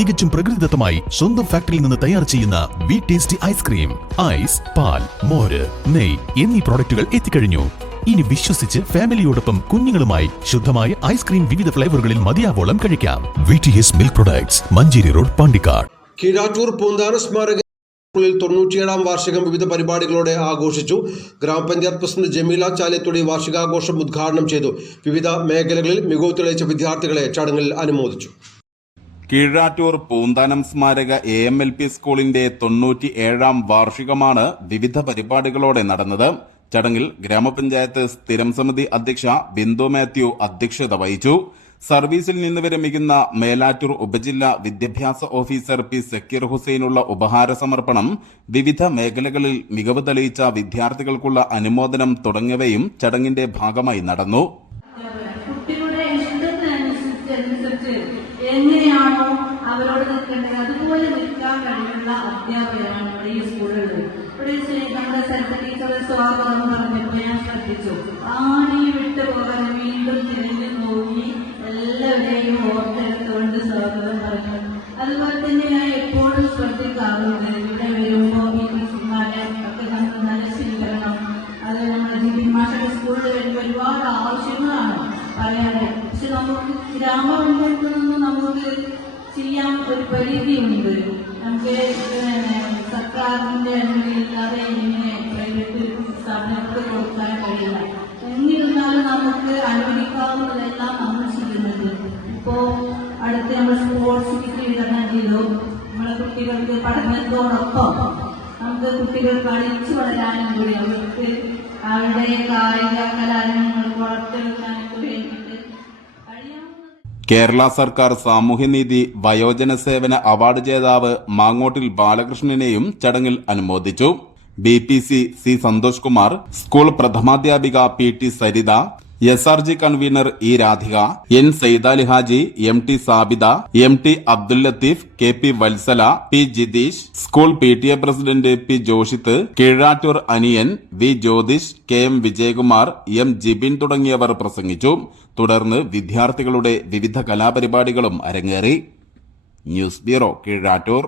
തികച്ചും പ്രകൃതിദത്തമായി സ്വന്തം ഫാക്ടറിയിൽ നിന്ന് തയ്യാർ ചെയ്യുന്ന വി ടേസ്റ്റി ഐസ്ക്രീം ഐസ് പാൽ മോര് നെയ് എന്നീ പ്രോഡക്റ്റുകൾ എത്തിക്കഴിഞ്ഞു. ഇനി വിശ്വസിച്ച് ഫാമിലിയോടൊപ്പം കുഞ്ഞുങ്ങളുമായി ശുദ്ധമായ ഐസ്ക്രീം വിവിധ ഫ്ലേവറുകളിൽ മതിയാവോളം കഴിക്കാം. V T S milk products Manjeri road Pandikkad. Keezhattur പൂന്താന സ്മാരക സ്കൂളിൽ തൊണ്ണൂറ്റിയേഴാം വാർഷികം വിവിധ പരിപാടികളോടെ ആഘോഷിച്ചു. ഗ്രാമപഞ്ചായത്ത് പ്രസിഡന്റ് ജമീല ചാലിയത്തോടി വാർഷികാഘോഷം ഉദ്ഘാടനം ചെയ്തു. വിവിധ മേഖലകളിൽ മികവ് തെളിയിച്ച വിദ്യാർത്ഥികളെ ചടങ്ങിൽ അനുമോദിച്ചു. കീഴാറ്റൂർ പൂന്താനം സ്മാരക എ എം എൽ പി സ്കൂളിന്റെ തൊണ്ണൂറ്റി ഏഴാം വാർഷികമാണ് വിവിധ പരിപാടികളോടെ നടന്നത്. ചടങ്ങിൽ ഗ്രാമപഞ്ചായത്ത് സ്ഥിരം സമിതി അധ്യക്ഷ ബിന്ദു മാത്യു അധ്യക്ഷത വഹിച്ചു. സർവീസിൽ നിന്ന് വിരമിക്കുന്ന മേലാറ്റൂർ ഉപജില്ലാ വിദ്യാഭ്യാസ ഓഫീസർ പി സക്കീർ ഹുസൈനുള്ള ഉപഹാര സമർപ്പണം വിവിധ മേഖലകളിൽ മികവ് തെളിയിച്ച വിദ്യാർത്ഥികൾക്കുള്ള അനുമോദനം തുടങ്ങിയവയും ചടങ്ങിന്റെ ഭാഗമായി നടന്നു. അവരോട് നിൽക്കേണ്ടത് അതുപോലെ നിൽക്കാൻ കഴിയുന്ന അധ്യാപകരാണ് ഇവിടെ ഈ സ്കൂളുകളിൽ. ഇവിടെ നമ്മുടെ സെൽഫ് ടീച്ചറെ സ്വാഗതം പറഞ്ഞപ്പോൾ ഞാൻ ശ്രദ്ധിച്ചു. ആണി വിട്ടു പോകാൻ വീണ്ടും തിരിഞ്ഞു നോക്കി എല്ലാവരെയും ഓർത്തെടുത്തുകൊണ്ട് സ്വാഗതം പറഞ്ഞു. അതുപോലെ തന്നെ ഞാൻ എപ്പോഴും ശ്രദ്ധിക്കാറുണ്ട് ഇവിടെ വരുമ്പോൾ ഈ ടീച്ചർമാരെ ഒക്കെ നമുക്ക് നല്ല സ്വീകരണം അത് നമ്മുടെ ജിബിൻ മാഷയുടെ സ്കൂളിൽ വരുമ്പോൾ ഒരുപാട് ആവശ്യങ്ങളാണ് പറയാറ് പക്ഷെ നമുക്ക് ഗ്രാമപഞ്ചായത്തിൽ നിന്ന് നമുക്ക് ചെയ്യാൻ ഒരു പരിധിയുണ്ട്. നമുക്ക് സർക്കാരിന്റെ അനുമതിയില്ലാതെ ഇങ്ങനെ പ്രൈവറ്റ് സ്ഥാപനങ്ങൾക്ക് കൊടുക്കാൻ കഴിയില്ല. എന്നിരുന്നാലും നമുക്ക് അനുവദിക്കാവുന്നതെല്ലാം നമ്മൾ ചെയ്യുന്നത് ഇപ്പോ അടുത്ത് നമ്മൾ സ്പോർട്സ് വിതരണം ചെയ്തു. നമ്മളെ കുട്ടികൾക്ക് പഠനത്തോടൊപ്പം നമുക്ക് കുട്ടികൾ കളിച്ചു വളരാനും കൂടി അവർക്ക് അവരുടെ കായിക കലാരംഗങ്ങൾ വളർത്തെടുക്കാനും കൂടി കഴിയാവുന്ന കേരള സർക്കാർ സാമൂഹ്യനീതി വയോജന സേവന അവാർഡ് ജേതാവ് മാങ്ങോട്ടിൽ ബാലകൃഷ്ണനെയും ചടങ്ങിൽ അനുമോദിച്ചു. B P C C Santhosh Kumar school പ്രഥമാധ്യാപിക P T Saritha S R G convener E Radhika N Saidali Haji M T Sabitha M T Abdul Latheef K P Valsala P Jithesh school P T A president P Joshith Keezhattur Aniyan V Jyothish K M Vijayakumar M Jibin തുടങ്ങിയവർ പ്രസംഗിച്ചു. തുടർന്ന് വിദ്യാർത്ഥികളുടെ വിവിധ കലാപരിപാടികളും അരങ്ങേറി. News bureau Keezhattur.